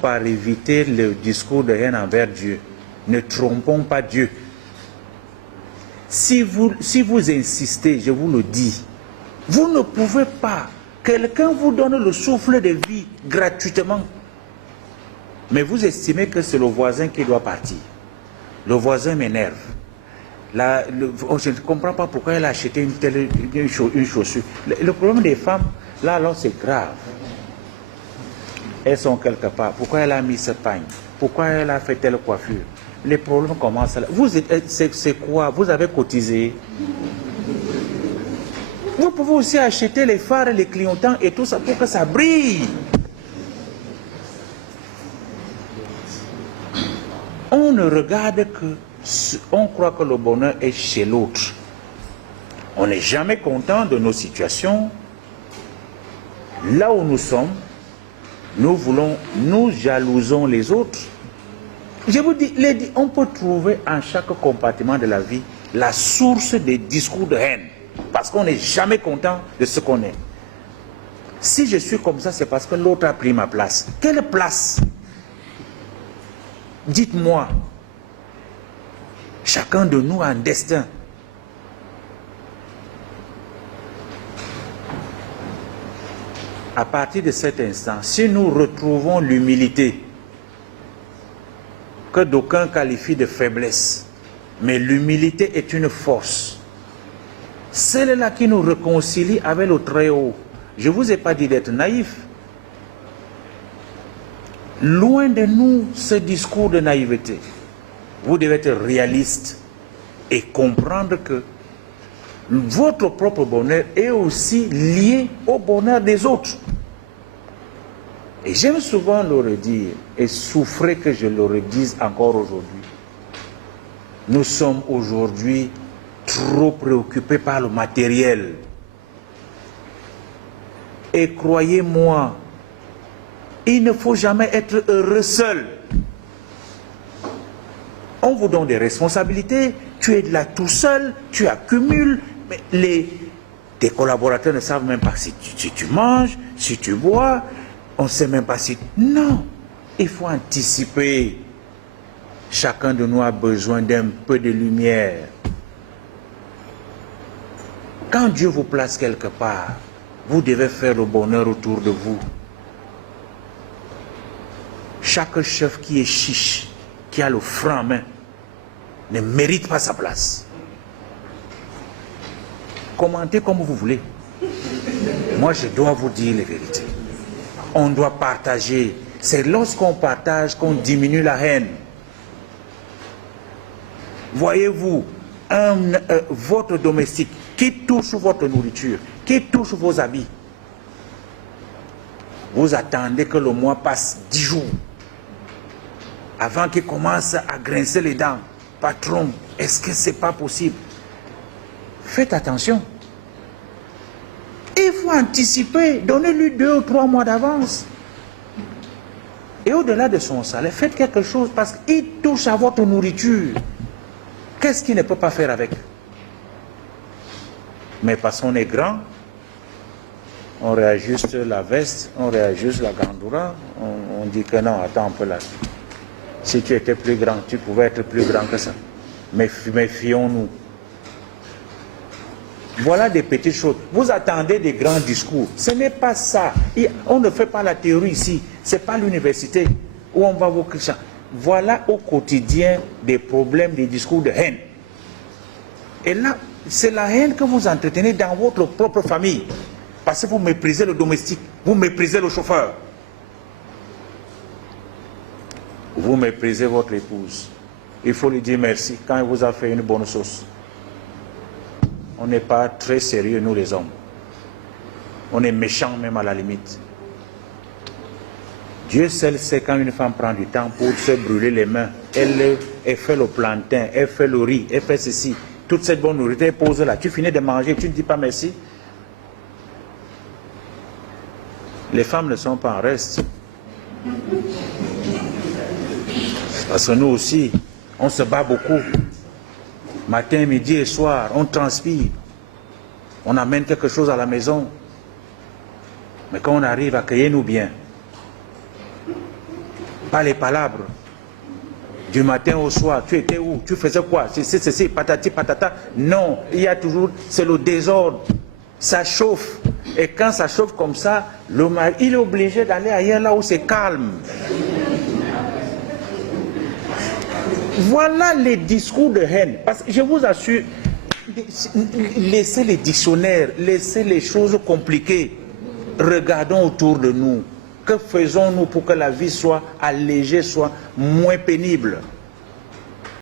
par éviter le discours de haine envers Dieu. Ne trompons pas Dieu. Si vous insistez, je vous le dis, vous ne pouvez pas. Quelqu'un vous donne le souffle de vie gratuitement. Mais vous estimez que c'est le voisin qui doit partir. Le voisin m'énerve. Je ne comprends pas pourquoi elle a acheté une chaussure. Le problème des femmes, là, alors c'est grave. Elles sont quelque part. Pourquoi elle a mis ce pagne? Pourquoi elle a fait telle coiffure? Les problèmes commencent là. C'est quoi? Vous avez cotisé. Vous pouvez aussi acheter les phares, les clignotants et tout ça pour que ça brille. On ne regarde que... On croit que le bonheur est chez l'autre. On n'est jamais content de nos situations. Là où nous sommes, nous jalousons les autres. Je vous dis, on peut trouver en chaque compartiment de la vie la source des discours de haine. Parce qu'on n'est jamais content de ce qu'on est. Si je suis comme ça, c'est parce que l'autre a pris ma place. Quelle place? Dites-moi. Chacun de nous a un destin. À partir de cet instant, si nous retrouvons l'humilité, que d'aucuns qualifient de faiblesse, mais l'humilité est une force, celle-là qui nous réconcilie avec le Très-Haut. Je ne vous ai pas dit d'être naïf. Loin de nous ce discours de naïveté. Vous devez être réaliste et comprendre que votre propre bonheur est aussi lié au bonheur des autres. Et j'aime souvent le redire et souffrir que je le redise encore aujourd'hui. Nous sommes aujourd'hui trop préoccupés par le matériel. Et croyez-moi, il ne faut jamais être heureux seul. On vous donne des responsabilités, tu es là tout seul, tu accumules, mais tes collaborateurs ne savent même pas si tu manges, si tu bois, on ne sait même pas si... Non, il faut anticiper. Chacun de nous a besoin d'un peu de lumière. Quand Dieu vous place quelque part, vous devez faire le bonheur autour de vous. Chaque chef qui est chiche, qui a le franc en main, ne mérite pas sa place. Commentez comme vous voulez. Moi, je dois vous dire les vérités. On doit partager. C'est lorsqu'on partage qu'on diminue la haine. Voyez-vous, votre domestique qui touche votre nourriture, qui touche vos habits, vous attendez que le mois passe 10 jours avant qu'il commence à grincer les dents. Patron, est-ce que c'est pas possible? Faites attention. Il faut anticiper, donnez-lui 2 ou 3 mois d'avance. Et au-delà de son salaire, faites quelque chose parce qu'il touche à votre nourriture. Qu'est-ce qu'il ne peut pas faire avec? Mais parce qu'on est grand, on réajuste la veste, on réajuste la gandoura, on dit que non, attends un peu là. Si tu étais plus grand, tu pouvais être plus grand que ça. Mais méfions-nous. Voilà des petites choses. Vous attendez des grands discours. Ce n'est pas ça. On ne fait pas la théorie ici. Ce n'est pas l'université où on va vous crier. Voilà au quotidien des problèmes, des discours de haine. Et là, c'est la haine que vous entretenez dans votre propre famille. Parce que vous méprisez le domestique, vous méprisez le chauffeur. Vous méprisez votre épouse. Il faut lui dire merci quand il vous a fait une bonne sauce. On n'est pas très sérieux, nous les hommes. On est méchants même à la limite. Dieu seul sait quand une femme prend du temps pour se brûler les mains. Elle fait le plantain, elle fait le riz, elle fait ceci. Toute cette bonne nourriture, elle pose là. Tu finis de manger, tu ne dis pas merci. Les femmes ne sont pas en reste. Parce que nous aussi, on se bat beaucoup. Matin, midi et soir, on transpire. On amène quelque chose à la maison. Mais quand on arrive, accueillez-nous bien. Pas les palabres. Du matin au soir, tu étais où? Tu faisais quoi? C'est patati patata. Non, il y a toujours, c'est le désordre. Ça chauffe. Et quand ça chauffe comme ça, le mari, il est obligé d'aller ailleurs là où c'est calme. Voilà les discours de haine. Parce que je vous assure, laissez les dictionnaires, laissez les choses compliquées. Regardons autour de nous. Que faisons-nous pour que la vie soit allégée, soit moins pénible?